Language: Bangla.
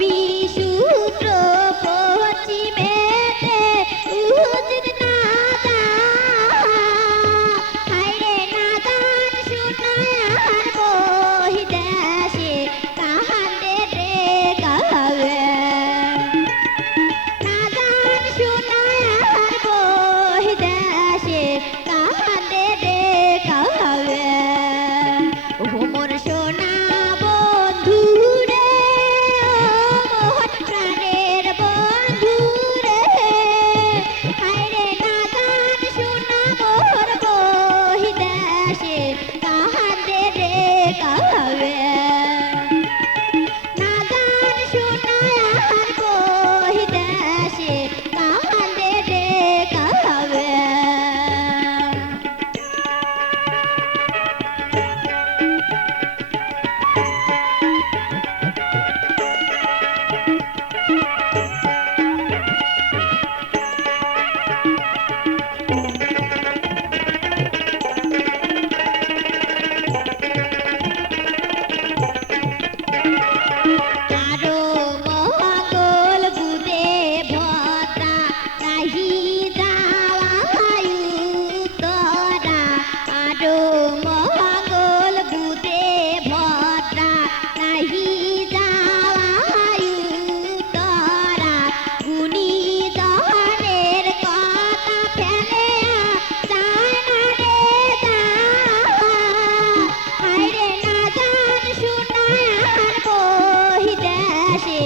বিসূত্র পশ্চিমেতে উচিত না যা হায়রে নাদান শুনায়ার বহিদেশে কাহান্ডে রে গাবে নাদান শুনায়ার বহিদেশে কাহান্ডে রে গাবে ও মোর সোনা বন্ধু রে ও মোর প্রাণের বন্ধু রে হায়রে নাদান শুনা মোর বহিদেশে কাহান্ডে রে গাবে নাদান শুনায়ার বহিদেশে কাহান্ডে রে গাবে আরো মঙ্গল বুদে ভদ্রা নাহি যাওয়ায়ু তরা আরো মঙ্গল বুদে ভদ্রা নাহি যাওয়ায়ু তরা গুণী জনের কথা ফেলে যায় না রে যা হায়রে নাদান শুনায়ার বহিদেশে